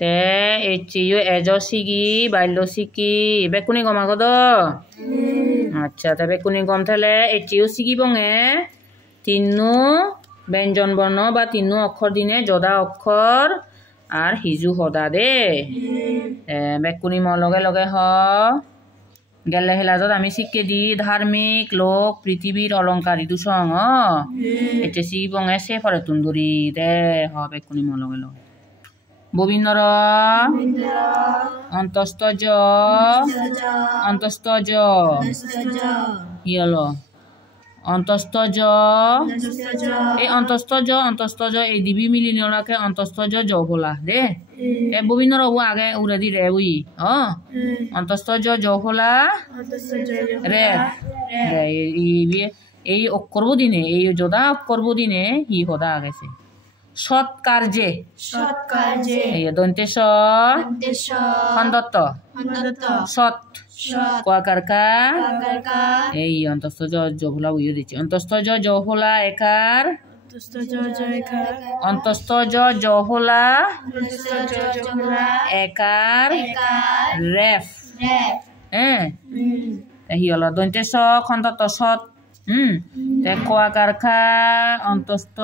তে এচিও এজো সিগি বাইলো সিকি বেকুনি গম আগদ আচ্ছা তে বেকুনি গম থেলে এচিও সিগি বঙে তিন্নু ব্যঞ্জন বর্ণ বা তিন্নু অক্ষর দিনে যদা অক্ষর আর হিজু হদা দে বেকুনি ম লগে লগে হ গেলে হেলাজত আমি শিখে দি ধার্মিক লোক পৃথিবীর অলংকার ইদু সং এতে সিগি বঙে সে ফরে তুন্দুরি দে হ বেকুনি ম লগে লগে ববিন্দর অন্তস্তজ অন্তস্তজ ইয়লো অন্তস্তজ এই অন্তস্তজ এই দিবি মিলি নেওয়াকে অন্তস্তজ জ বলা দে এ ববিন্দর আগে উড়ে দি রে উই অন্তস্তজ জ বলা রে এই অক্ষরব দিনে এই যদা অক্ষরব দিনে হি হদা আগেছে সৎ কার্যে এই দন্তেশ খন্দত্ত সৎ কারকা এই অন্তস্থ জহলা উইও দিচ্ছি অন্তস্থ জহলা একার অন্তস্থ জহলা একার রেফ হ্যাঁ হি হল দন্তেশ খন্দত্ত সৎ তে কারখা অন্তস্থ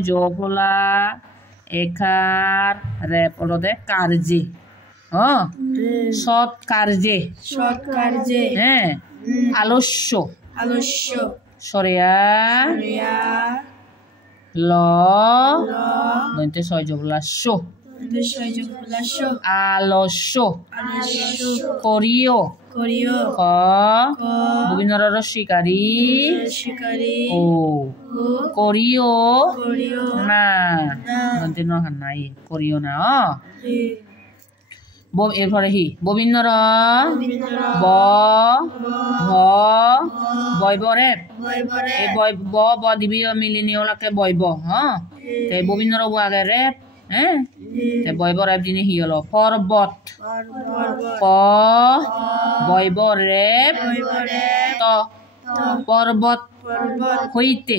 জহলা একার রেপ হলো দে কার্যে সৎ কার্যে হ্যাঁ আলস্য সরেয়া ল দন্তে ছয় জবলা শো আলস্য করিও ক ববিন্দর শিকারী ও করিও না দন্তে নহান নাই করিও না এরপরে হি ববিন্দর ব ভ বৈবরে এই ব দিবি মিলি নিওলাকে বৈব তে ববিন্দর আগে রে হ্যাঁ তে বৈব রেপ দিনে হি হলো পর্বত প বৈব রেপ ত পর্বত হইতে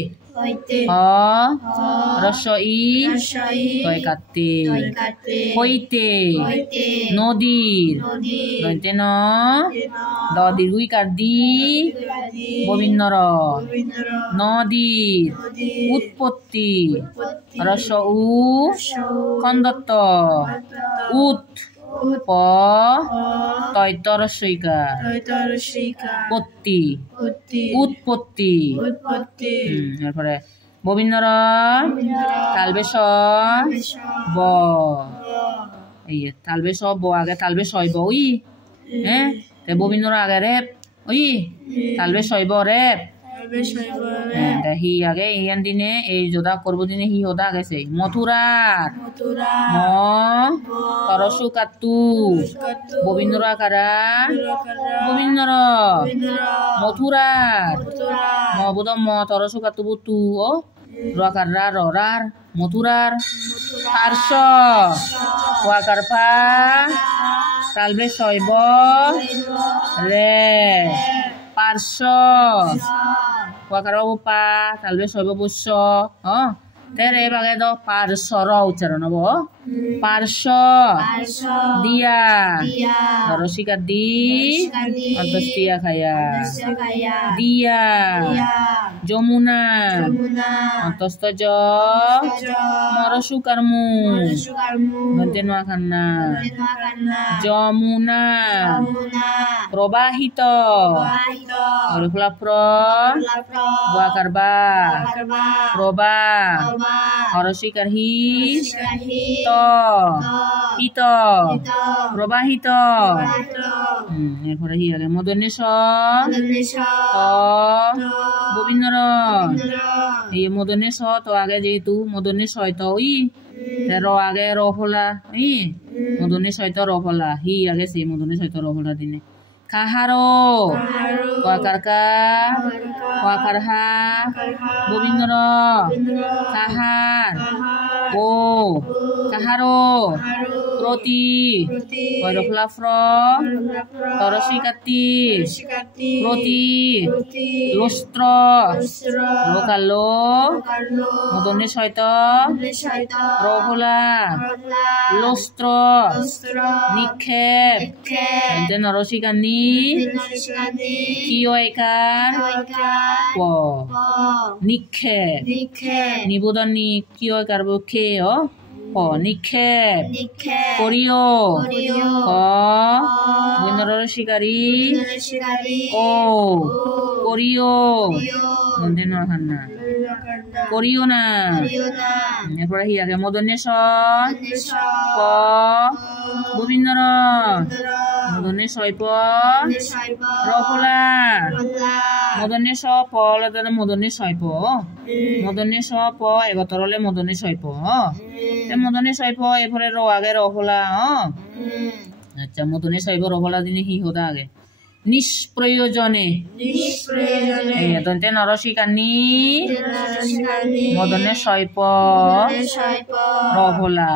রসই তয় কাটতে হইতে নদীর দন্তে ন দ দীর্ঘই কার্দি ববিন্দর নদীর উৎপত্তি রস উ খন্দত্ত উৎ প তৈতর সৈকা উৎপত্তি এরপরে ববিন্দর তালবেশ ব এই তালবেশ ব আগে তালবেশ হইব ওই হ্যাঁ ববিন্দর আগে রেপ ওই তালবেশ হইব রেপ হি আগে ইয়ান দিনে এই যোদা করব দিনে হি হদা গেছে মথুরার ম তরসু কাতু ববিন্দর আকারা ববিন্দর মথুরার ম বোধ ম তরসু কাতু বুতু ও রাকার রার মথুরার পার্শ ওয়াকার পা তালবে শৈব রে পার্শ ওয়াকার পা তালবে শৈব বুস্য তেরে বাগে দ পার্শ্বর উচ্চারণ হব পার্শ্ব দিয়া রসিকা দি অন্তস্তিয়া খায়া দিয়া যমুনা অন্তস্থ জ মরসুকারমু দন্তে নোয়া খান্না যমুনা প্রবাহিত অরফলা প্র ওয়াকার বা প্রবা হরসিকার হি হিত প্রবাহিত এরপরে হি আগে মদনে স ববিন্দর এই মদনে স তো আগে যেহেতু মদনে সয়ত ই র আগে র ফলা ই মদনে সয়ত র ফলা হি আগে সেই মদনে সয়ত র ফলা দিনে কাহারো কারকা কারহা ববিন্দর কাহার ও কাহারো Roti. Rofla fro. Torosikati. Roti. Lustro. Lokalo. Modone soito. Rohola. Lustro. Nikhep. Ente norosikani. Kioekar. Po. Nikhep. Nibudani kioekar bukeo. Po. Nikhep. Korio. Po. Bunorosikari. O. Korio. Donde no hanna. Korio na. Por ahí ada modone so. Po. Bubinoro. Modone soy po. Rohola. Modone so po. Lada modone soy po. Modone so po. Egotorole modone soy po. Modone soy po. Epore ro age rohola. अच्छा modone soy po rohola dini hi hoda age. Nisprayojone. Donte norosikani. Modone soipo. Rohola.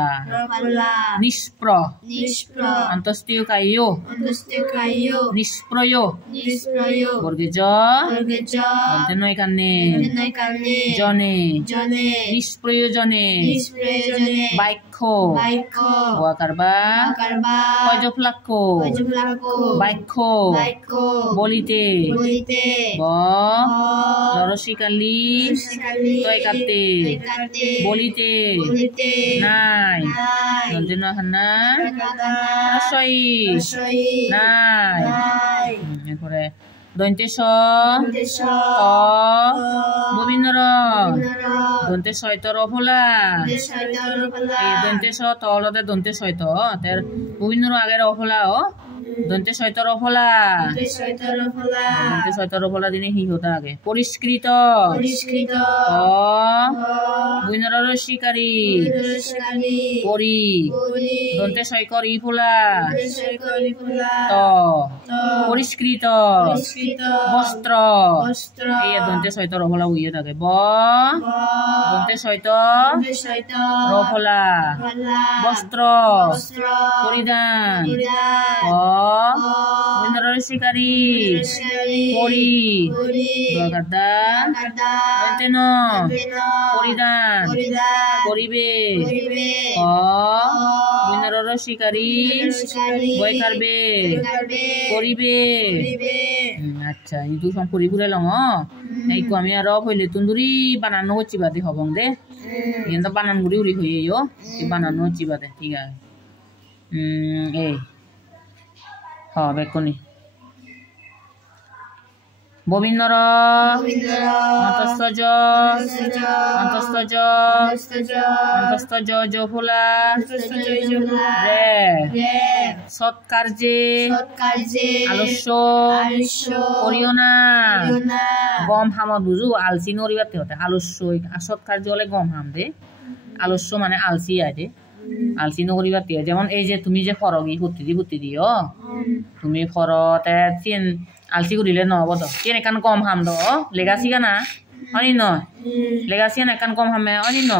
Nispro. Antostio kayo. Nisproyo. Borgejo. Donte noikane. Jone. Nisprayojone. Baikho. Boakarba. Kojoplako. Baikho. Bolite. Bo. Lorosikali. Toikate. Bolite. Nai. Donte no hanna. Asoi. Nai. Epore. Donte so. To. Bobinoro. Donte soito rohola. Donte so to lode donte soito. Ter bobinoro age rohola o. Donte soito rohola. Donte soito rohola dini hi hoda age. Poriskrito. O. Bobinoro rosikari. Pori. Donte soikori pula. To. Poriskrito. Bostro. Iya donte soito rohola uye dage. Bo. Donte soito rohola. Bostro. Poridan. Bo. Bunorosikari. Pori. Dogarda. Donte no. Poridan. Poribe. Bo. Bunorosikari. Boy karbe. Poribe. আচ্ছা ইদু সম্পূরি পুরে long এই কো আমি আর হইলে তুন্দুরি বানানো হচ্ছি বাদে হবং দে ইন্দা বানান গুড়ি উড়ি হইয়ে ইয়ো কি বানানো হচ্ছি বাদে ঠিক আছে এই হ বেকনি ববিন্দর অন্তস্তজ জফুলা রে সৎকার্যে আলস্য করিওনা গম হামত বুঝু আলসি নরিবাতে হতে আলস্য সৎকার্য হলে গম হাম দে আলস্য মানে আলসি আদে আলসি নরিবাতে যেমন এই যে তুমি যে ফরগি ফুটি দিও তুমি ফরতে চিন আলসি করিলে নহব তো কেন একান কম হাম দ লেগাসি গানা অনি ন লেগাসি না একান কম হামে অনি ন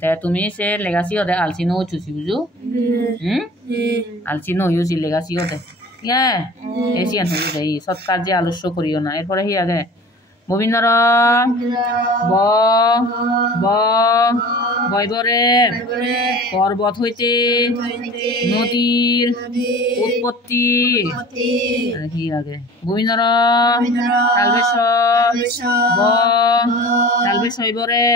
তে তুমি সে লেগাসি হতে আলসি নো চুসি বুঝু আলসি নো ইউসি লেগাসি হতে ইয়া এসিয়ান হয়ে যাই সৎকার্যে আলস্য করিও না এরপরে হি আগে ববিন্দর বয়বরে পর্বত হইতে নদীর উৎপত্তি কি আগে ববিন্দর তালবেশ হইবরে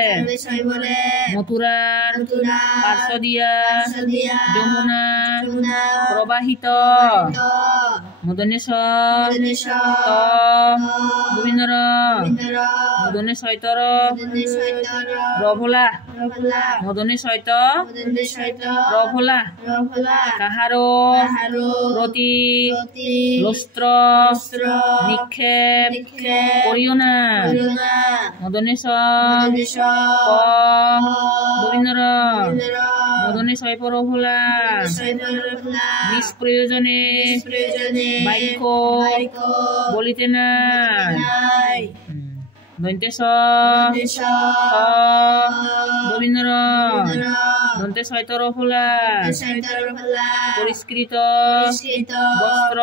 মথুরার পার্শ্ব দিয়া যমুনা প্রবাহিত মদনেশ্বর গোবিন্দর মদনে সৈতর রভোলা মদনে সৈত রভোলা কাহারো প্রতি লস্ত্র নিক্ষেপ করিও না মদনেশ্বর গোবিন্দর মদনে সৈপ রভোলা নিষ্প্রয়োজনে বাক্য বলিতে নাই দন্তে স রবীন্দ্র দন্তে সৈতর ফোলা পরিষ্কৃত বস্ত্র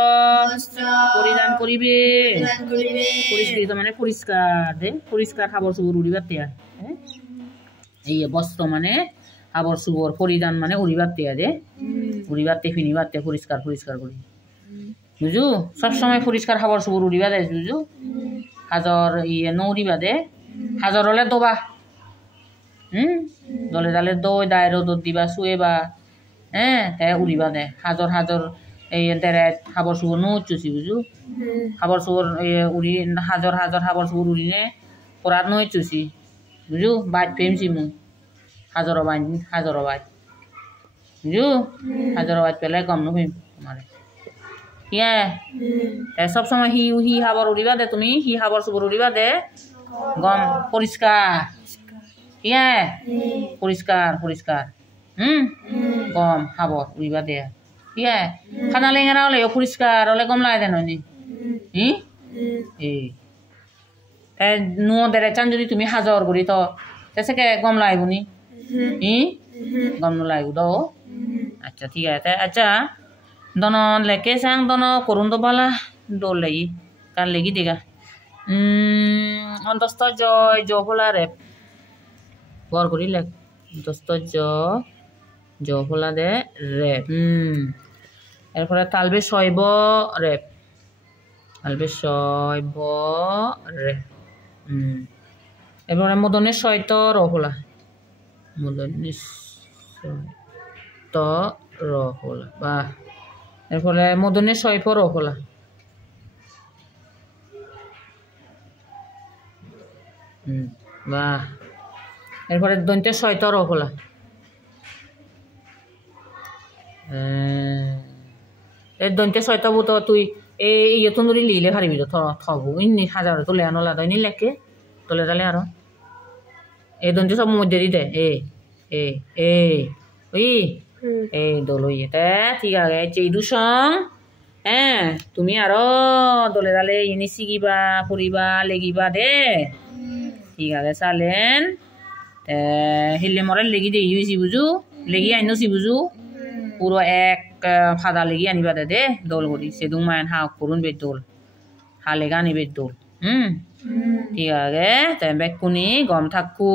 পরিধান করিবে পরিষ্কৃত মানে পরিষ্কার দে পরিষ্কার খাবার চুবর উড়িবার তেয়া এই বস্ত্র মানে খাবার চুবর পরিধান মানে উড়িবার তেয়া দে উড়িবার তে ফিনিবার তে পরিষ্কার পরিষ্কার করি বুঝু সবসময় পরিষ্কার খাবার চুবর উড়িবা দেয় বুঝু হাজর ইয়ে নৌরিবা দে হাজর হলে দোবা দলে দালে দই দায় রোদ দিবা শুয়েবা হ্যাঁ উড়িবা দে হাজর হাজর এই দেরে খাবার চুবর নৌচুছি বুঝু খাবার চুবর উড়ি হাজর হাজর খাবার চুবর উড়িনে পরাত নৌচুছি বুঝু বাইট ফেমছি মু হাজর বাইট বুঝু হাজর বাইট পেলে কম নফেম তোমারে ইয়ে সব সময় হি খাবার উড়িবা দে তুমি হি খাবার চুবর উড়িবা দে গম পরিষ্কার ইয়ে পরিষ্কার পরিষ্কার গম খাবার উড়িবা দে ইয়ে খানা লেঙেরা হলে পরিষ্কার হলে গম লাগে দেন নুয় দেরে চান যদি তুমি হাজর করি তো সেকে গম লাগব নি গম নলাগব দ আচ্ছা ঠিক আছে আচ্ছা দন লেকে সাং দন করুন তো বালা দোল লাগি কার লেগি দেগা অন্তস্থ জয় জফলা রেপ বর করি লেখ অন্তস্থ জফলা দে রেপ এরপরে তালবে শৈব রেপ তালবে শৈব রেপ এরপরে মদনে শৈত রফলা মদনে শৈত রফলা বা এরপরে মদনে শৈব রফলা বাহ এরপরে দন্তে শৈত রফলা এর দন্তে শৈত বুত তুই এই তন্দুরি লিলে হারিবি তো থবু ইনি হাজার তো লেয়ানো লাদা ইনি লেখকে তোলে তালে আরো এই দন্তে সব মধ্যে দি দে ওই এই দলই এটা ঠিক আছে চেইদু সং তুমি আরো দলে দালে ইনি শিখিবা ফুরিবা লেগিবা দে ঠিক আছে চালেন হিলে মরে লেগি দিয়ে ইউছি বুঝু লেগি আইনছি বুঝু পুরো এক ফাদা লেগি আনিবা দে দোল করি সেদুং মায়েন হা করুন বে দোল হা লেগা আনিবে দোল ঠিক আছে বেকুনি গম থাকু